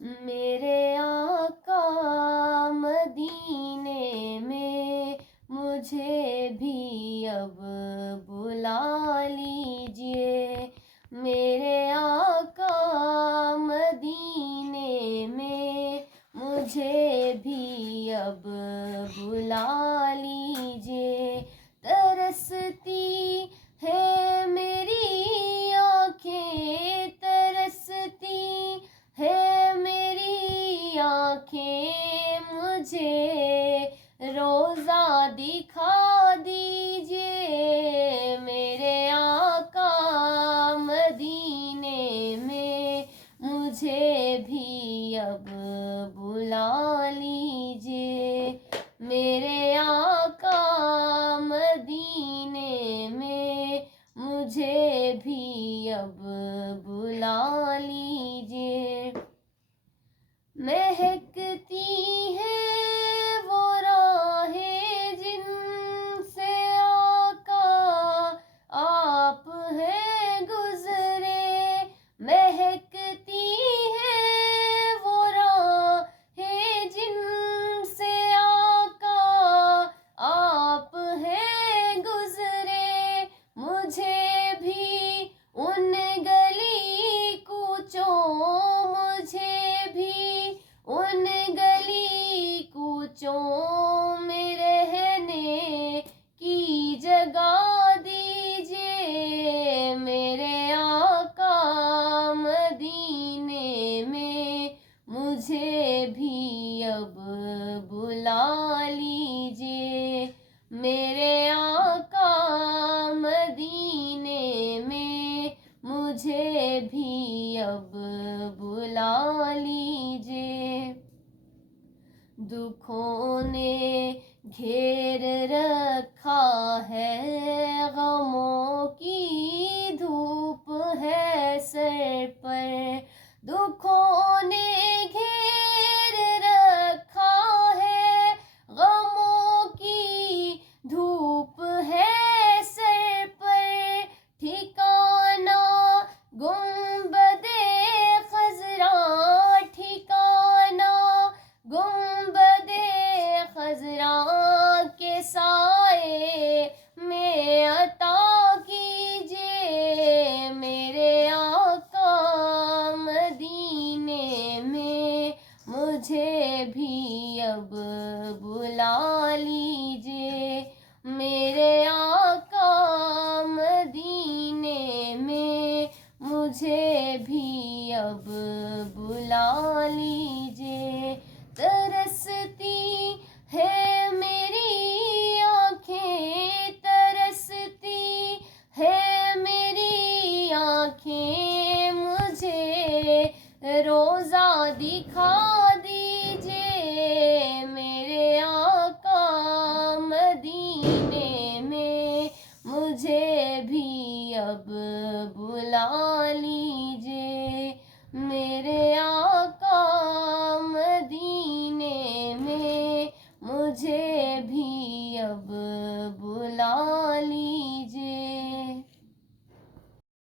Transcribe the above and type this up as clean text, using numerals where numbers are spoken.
میرے آقا مدینے میں مجھے بھی اب بلا لیجئے، میرے آقا مدینے میں مجھے بھی اب بلا لیجئے، ترستی ہے میری آنکھیں، ترستی ہے میری آنکھیں، مجھے روضہ دکھا دیجئے، میرے آقا مدینے میں مجھے بھی اب بلا لیجئے، میرے آقا مدینے میں مجھے بھی اب بلا لیجئے، مہکتی ہے وہ راہیں جن سے آقا آپ ہیں گزرے، مہکتی ہے وہ راہیں جن سے آقا آپ ہیں گزرے، مجھے بھی ان گلی کوچوں، مجھے بھی ان گلی کوچوں میں رہنے کی جگہ دیجئے، میرے آقا مدینے میں مجھے بھی اب بلا لیجئے، میرے آقا مدینے میں مجھے بھی اب بلا لیجئے، دکھوں نے گھیر رکھا ہے، غموں کی دھوپ ہے سر پر، دکھوں نے گھیر رکھا ہے، غموں کی دھوپ ہے سر پر، ٹھکانہ گنبد خضرا، ٹھکانہ گنبد خضرا کے سائے میں عطا کیجئے، میرے آقا مدینے میں مجھے بھی اب بلا لیجئے، میرے آقا مدینے میں مجھے بھی اب بلا لیجئے، ترستی ہے میری آنکھیں، ترستی ہے میری آنکھیں،